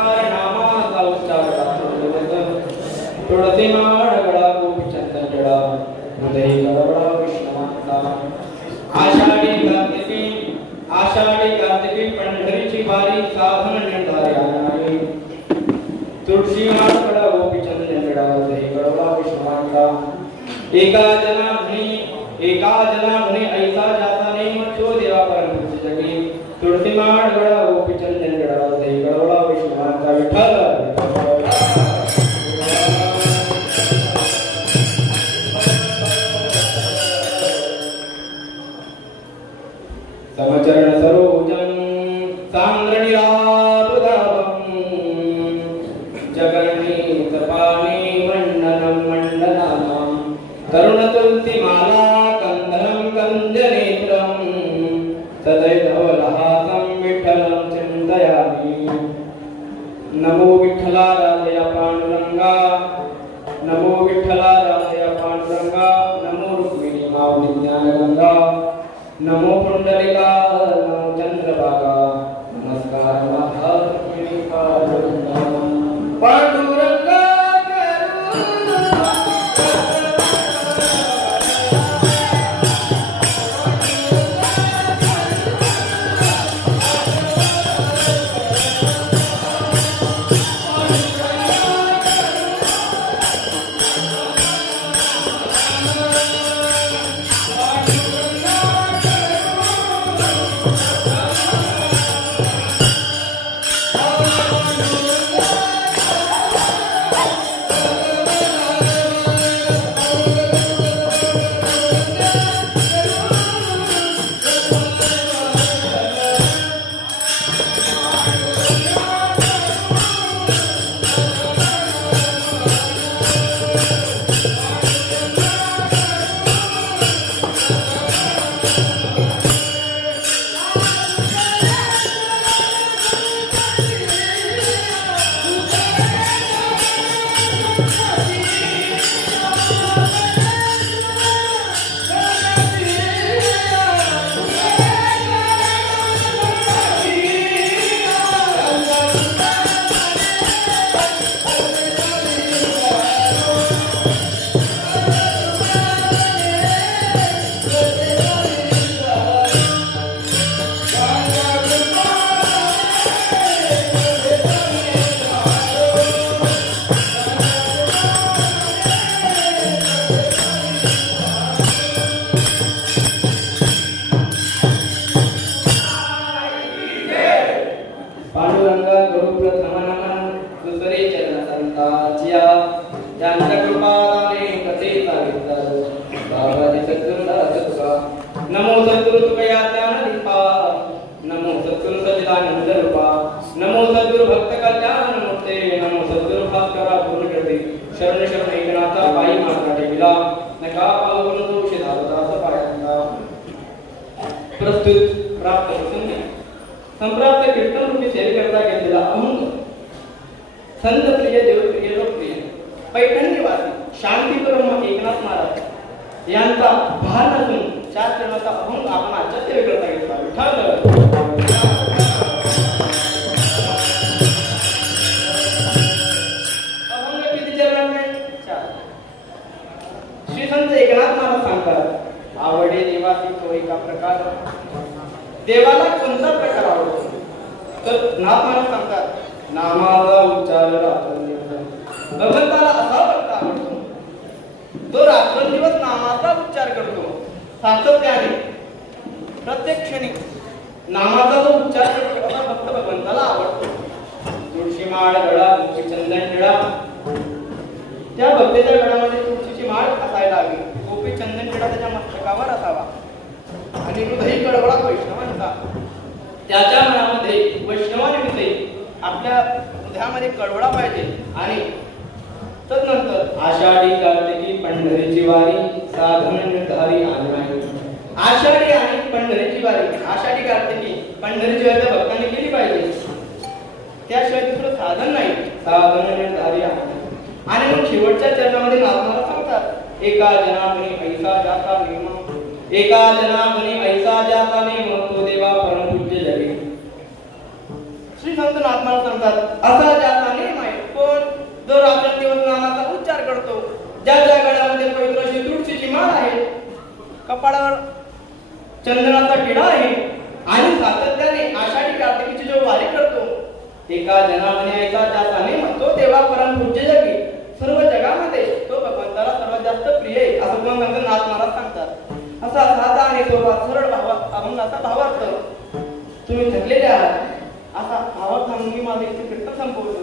नामाचा उच्चार तुळसी माळ गळा गोपीचंदन जडा हृदय गळवळा विष्णुवंता आषाढी कार्तिकी पंढरीची वारी साधन निर्धारी तुळसी माळ गळा गोपीचंदन जडा हृदय गळवळा विष्णुवंता एका जनामणी ऐसा जाता नाही मतो देवा परमपूज्य जगी तुळसी माळ गळा गोपीचंदन जडा हृदय गळवळा विष्णुवंता विठ्ठल समचरण सरोजं सांद्रनिरापदाभं जगन्नीतपाणि मण्डनं मण्डनानां तरुणतुलसीमाला कन्धरं कञ्जनेत्रं सदैधवलहासं विठ्ठलं चिन्तयामि नमो विठ्ठला राधया पांडुरंगा नमो विठ्ठला राधया पांडुरंगा नमो रुक्मिणी माऊली ज्ञानगंगा नमो पुंडलिका नमो चंद्रभागा नमस्कार महालक्ष्मी पांडुरंगा पांडुरंगा नमो सद्गुरु तुकया ज्ञान दीपा नमो सद्गुरु सच्चिदानंद रूपा नमो सद्गुरु भक्त कल्याण मूर्ते नमो सद्गुरु भास्करा पूर्ण कृते शरण शरण एकनाथा पायी मार्गा टेविला नका पालवून दोष दास पायांदा प्रस्तुत प्राप्त प्रसंगी संप्राप्त कीर्तन रूपी सेवे करता घेतलेला अभंग संत प्रिय देवप्रिय लोकप्रिय पैठण निवासी शांतीपुरम एकनाथ महाराज यांचा भार नसून चार चरणाचा अभंग आपण आजच्या सेवेकरता घेतला विठ्ठल अभंग किती चरण आहे? चार. श्री संत एकनाथ महाराज सांगतात आवडे देवाची तो एका प्रकार देवाला कोणता प्रकार आवडतो तर नाथ महाराज सांगतात नामाचा उच्चार भगवंताला असा भक्त आवडतो जो रात्रंदिवस नामाचा उच्चार करतो सातत्याने प्रत्येक क्षणी नामाचा जो उच्चार करतो असा भक्त भगवंताला आवडतो तुळशी माळ गळा गोपीचंदन टिळा त्या भक्तीच्या गळ्यामध्ये तुळशीची माळ असायला हवी गोपीचंदन टिळा त्याच्या मस्तकावर असावा आणि हृदय गळवळा वैष्णवांचा त्याच्या मनामध्ये वैष्णवांविषयी आपल्या हृदयामध्ये कळवळा पाहिजे आणि तदनंतर आषाढी कार्तिकी पंढरीची वारी साधन निर्धारी आज्ञाई आषाढी आणि पंढरीची वारी आषाढी कार्तिकी पंढरीची वारी भक्तांनी केली पाहिजे त्याशिवाय दुसरं साधन नाही साधन निर्धारी आज्ञा आणि मग शेवटच्या चरणामध्ये नाथमाला सांगतात एका जनामणी ऐसा जाता नेम एका जनामणी ऐसा जाता नेम तो देवा परमपूज्य जगे श्री संत संत नाथ सांगतात असा ज्याचा नेम आहे कोण जो रात्रंदिवस नामाचा उच्चार करतो, ज्याच्या गळ्यामध्ये पवित्र अशी तुळशीची माळ आहे, कपाळावर चंदनाचा किडा आहे आणि सातत्याने आषाढी कार्तिकीची जो वारी करतो, एका जनार्दनाचा ज्याचा नेम तो तेव्हा परमपूज्य जगी सर्व जगामध्ये तो भगवंताला सर्वात जास्त प्रिय आहे असं पण संत नाथ महाराज सांगतात. असा साधा आणि सोपा सरळ अभंगाचा भावार्थ तुम्ही थकलेले आहात असा भावार्थ मी माझे इथे कीर्तन संपवतो.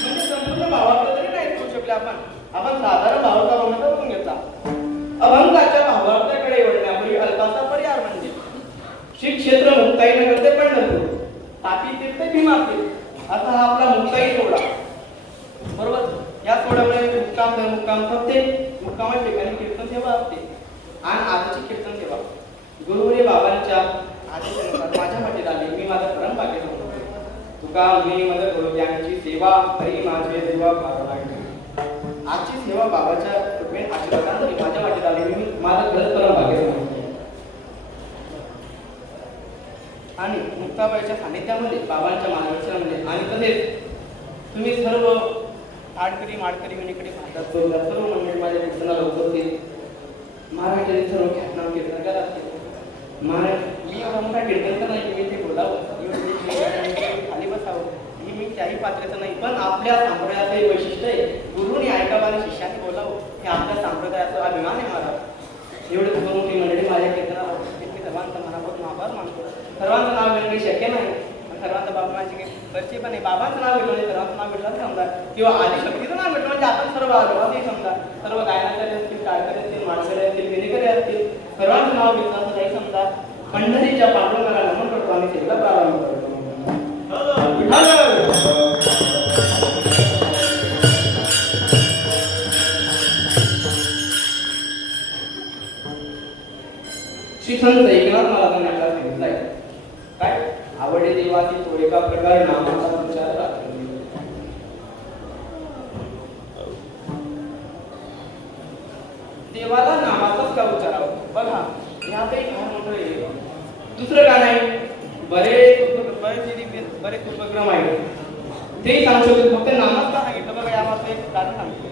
म्हणजे संपूर्ण भावार्थ तरी नाही करू शकले आपण साधारण भावार्थ अभंगाचा बघून घेतला. अभंगाच्या भावार्थाकडे वळण्यापूर्वी अल्पाचा पर्याय म्हणजे श्री क्षेत्र मुक्ताई नगर ते पंढरपूर, तापी तीर्थ भीमा तीर्थ असा हा आपला मुक्ताई सोहळा. बरोबर, या सोहळ्यामध्ये मुक्काम प्रत्येक मुक्कामाच्या ठिकाणी कीर्तन सेवा असते आणि आजची कीर्तन सेवा गुरुवरे बाबांच्या आदेशानुसार माझ्या वाटेत आली. मी माझा परम भाग्य सांगतो तुका मी मदत करू त्यांची सेवा हरी माझे देवा करावं लागली. आजची सेवा बाबाच्या कृपेने आशीर्वादाने माझ्या वाटेत आली. मी माझं खरंच परम भाग्य सांगतो. आणि मुक्ताबाईच्या सानिध्यामध्ये बाबांच्या मार्गदर्शनामध्ये आणि तसेच तुम्ही सर्व आडकरी माडकरी विणीकडे भारतात सर्व मंडळी माझ्या कीर्तनाला उपस्थित महाराष्ट्रातील सर्व ख्यातनाम कीर्तनकार असतील. मी एवढा मोठा कीर्तनकार नाही मी ते बोलावं खाली बसावं मी त्याही पात्राचं नाही, पण आपल्या संप्रदायाचं हे वैशिष्ट्य आहे. गुरुनी ऐकावं आणि शिष्याने बोलावं हे आपल्या संप्रदायाचा अभिमान आहे माझा. एवढं करून ती मंडळी माझ्या कीर्तनाला मी सर्वांचा मनापासून आभार मानतो. सर्वांचं नाव घेणं शक्य नाही, सर्वांचं बाबांची घरचे पण आहे. बाबांचं नाव घेतलं म्हणजे सर्वांचं नाव घेतलं समजा किंवा आदिशक्तीचं नाव घेतलं म्हणजे आपण सर्व आजोबाही समजा सर्व गायनाचार्य असतील, टाळकरी असतील, माळकरी असतील, विनेकरी असतील, सर्वांचं नाव घेतलं असं काही समजा पंढरीच्या पांडुरंगाला नमन करतो आणि सेवेला प्रारंभ करतो. श्री संत एकनाथ महाराजांनी आपल्याला सांगितलंय काय आवडे देवाची तो एका प्रकारे नामाचा उच्चार राहतो. देवाला नामाचाच का उच्चारावा बघा ह्यातही फार मोठं आहे. दुसरं काय नाही बरेच उपक्रम आहे तेही सांगू शकतो. फक्त नामाच का सांगितलं बघा यामध्ये एक कारण सांगतो.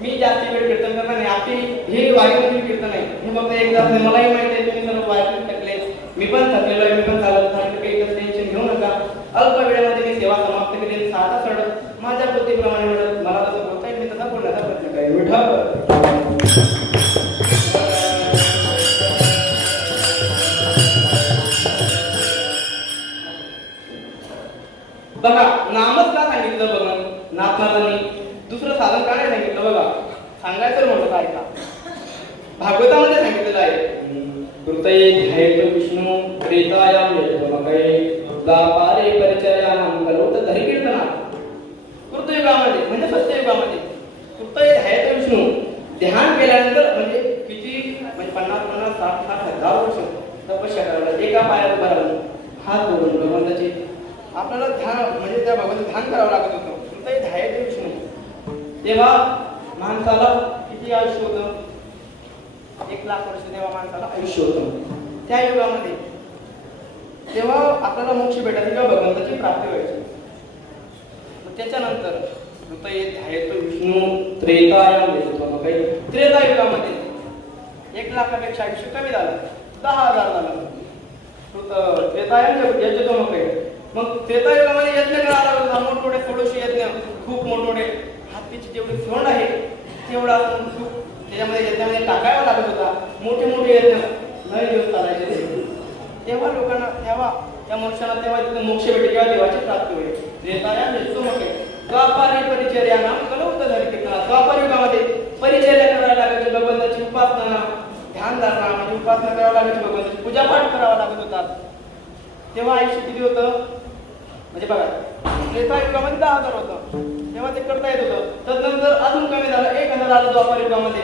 मी जास्ती वेळ कीर्तन करणार नाही. आपली हे वारीमधील कीर्तन आहे हे फक्त एकदा मलाही माहिती आहे तुम्ही सर्व वारीतून थकले, मी पण थकलेलो आहे, मी पण चालत काही टेन्शन घेऊ नका. अल्प वेळेमध्ये मी सेवा समाप्त केली. साधा सडक माझ्या बुद्धीप्रमाणे मिळत मला जसं बोलता येईल मी तसा बोलण्याचा प्रयत्न करेन. बघा नामच का सांगितलं बघा नाथनाथांनी दुसरं साधन का नाही सांगितलं बघा सांगायचं म्हणलं काय का भागवतामध्ये सांगितलेलं आहे कृतये ध्यायेत विष्णू त्रेतायाम यजमकये द्वापारे परिचयानां करोत हरी कीर्तना. कृतयुगामध्ये म्हणजे सत्ययुगामध्ये कृतये ध्यायेत विष्णू ध्यान केल्यानंतर म्हणजे किती म्हणजे 50 60 हजार वर्ष तपस्या करावं एका पायावर उभं राहून हात जोडून भगवंताची आपल्याला ध्यान म्हणजे त्या भगवंताचं ध्यान करावं लागत होतं. कृतये ध्यायेत विष्णू तेव्हा माणसाला किती आयुष्य होतं 1 लाख वर्ष तेव्हा माणसाला आयुष्य होतं त्या युगामध्ये. तेव्हा आपल्याला मोक्ष भेटायचा किंवा भगवंताची प्राप्ती व्हायची. त्याच्यानंतर कृतये ध्यायेत विष्णू त्रेतायाम यजमकये त्रेता युगामध्ये 1 लाखापेक्षा आयुष्य कमी झालं 10,000 झालं. त्रेतायाम यजमकये मग त्रेता युगामध्ये यज्ञ करावा लागला. मोठमोठे 1600 यज्ञ खूप मोठमोठे हातीची जेवढी सोंड आहे तेवढा त्याच्यामध्ये यज्ञामध्ये टाकायला लागत होता. मोठे मोठे यज्ञ न घेऊन चालायचे. तेव्हा लोकांना तेव्हा त्या मनुष्याला तेव्हा तिथे मोक्ष भेटे किंवा देवाची प्राप्ती होईल. त्रेतायाम यजमकये द्वापारी परिचर्यानां कलौत हरी कीर्तना. द्वापार युगामध्ये परिचर्या करायला लागायची भगवंताची उपासना ध्यानधारणा म्हणजे उपासना करावं लागायची भगवंताची पूजापाठ करावा लागत होता. तेव्हा आयुष्य किती होतं म्हणजे बघा त्रेता युगामध्ये 10,000 होतं तेव्हा ते करता येत होतं. तदनंतर अजून कमी झालं 1,000 आलं द्वापार युगामध्ये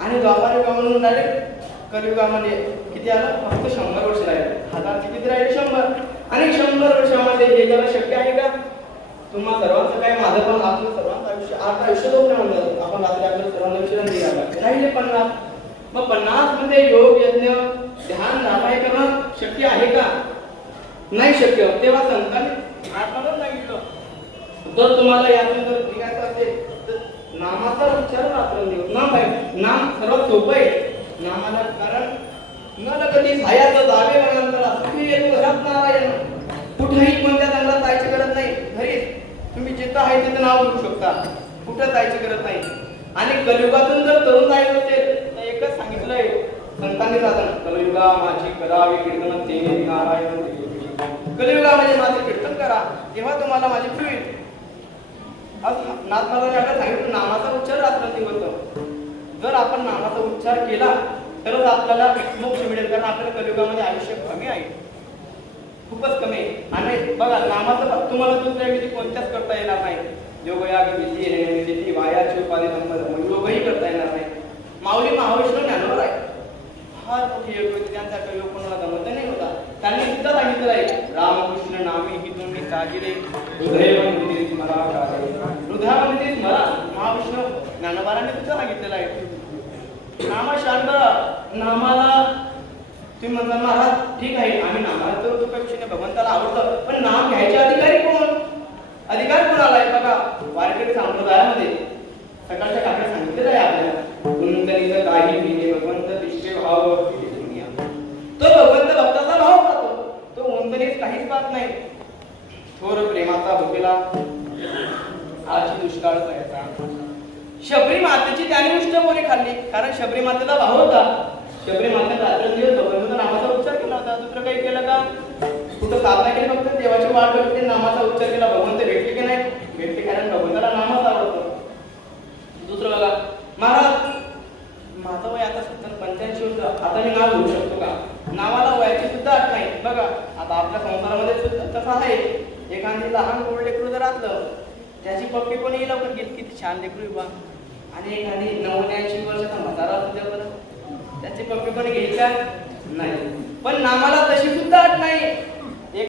आणि द्वापार युगामधून डायरेक्ट कलियुगामध्ये किती आलं फक्त 100 वर्ष राहिले. 1000चे किती राहिले 100 आणि 100 वर्षामध्ये हे जरा शक्य आहे का तुम्हा सर्वांचं काय माझं पण आपलं सर्वांचं आयुष्य 8 आयुष्य दोन म्हणतात आपण रात्री आपल्या सर्वांना विश्रांती घ्यायला राहिले 50 मग 50 मध्ये योग यज्ञ ध्यान धापाय करणं शक्य आहे का? नाही शक्य. तेव्हा संतांनी आत्माला सांगितलं, जर तुम्हाला यातून जर निघायचं असेल तर नामाचा उच्चार रात्रंदिवस. नाम आहे, नाम सर्वात सोपं आहे नामाला. कारण न कधी सायाचं जावे म्हणंतर सुखी येतो घरात नारायण. कुठेही कोणत्या जंगलात जायची गरज नाही. घरीच तुम्ही जिथं आहे तिथं नाव घेऊ शकता, कुठं जायची गरज नाही. आणि कलियुगातून जर तरुण जायचं असेल तर एकच सांगितलंय संतांनी साधन, कलियुगा माझी करावी कीर्तन तेने नारायण. कलियुगामध्ये माझे कीर्तन करा तेव्हा तुम्हाला माझी प्रिय. आज नाथ महाराजांनी सांगितलं नामाचा उच्चार रात्रंदिवस. जर आपण नामाचा उच्चार केला तरच आपल्याला मोक्ष मिळेल. कारण आपल्याला कलियुगामध्ये आयुष्य कमी आहे, खूपच कमी आहे. आणि बघा नामाचं तुम्हाला दुसऱ्या विधी कोणत्याच करता येणार नाही. योगयाग विधी वायाची उपाधी संपद योगही करता येणार नाही. माऊली महाविष्णू ज्ञानवर आहे. फार मोठी योग होती, त्यांचा योग कोणाला जमत नाही होता. त्यांनी सुद्धा सांगितलं आहे रामकृष्ण नामे ही तुम्ही साजिरे हृदयवंती स्मरा. हृदयामध्ये स्मरा. महाविष्णू ज्ञानोबारांनी सुद्धा सांगितलेलं आहे नामा शांत. नामाला तुम्ही म्हणता महाराज ठीक आहे आम्ही नामाला तर तो काही भगवंताला आवडतं, पण नाम घ्यायचे अधिकारी कोण? अधिकार कोणाला आहे? बघा वारकरी संप्रदायामध्ये सकाळच्या काकडे सांगितलेलं आहे आपल्याला, कुंडलीचं काही लिहिले भगवंत दिष्टे भाव. तो भगवंत भक्ताचा भाव पाहतो, तो उंदनीत काहीच पाहत नाही. थोर प्रेमाचा भुकेला आजची दुष्काळ पाहायचा. शबरी मातेची त्याने उष्ट बोरी खाल्ली, कारण शबरी मातेचा भाव होता. शबरी माते रात्रंदिवस भगवंताचा नामाचा उच्चार केला होता. दुसरं काही केलं का? कुठं साधना केली? फक्त देवाची वाट बघते, नामाचा उच्चार केला. भगवंत भेटले की नाही? भेटले, कारण भगवंताला नामच आवडतं. दुसरं बघा महाराज माझं वय आता 85 होतं, आता मी नाव घेऊ शकतो का? नावाला वयाची सुद्धा अट नाही. बघा आता आपल्या संसारामध्ये सुद्धा कसं आहे, एखादी लहान गोड लेकरू जर असलं त्याची पप्पी पण येईल लवकर गेली, किती छान लेकरू बा. आणि एखादी 89 वर्षाचा म्हातारा असू द्या बरं, त्याची पप्पी पण घेईल का? नाही. पण नामाला तशी सुद्धा अट नाही.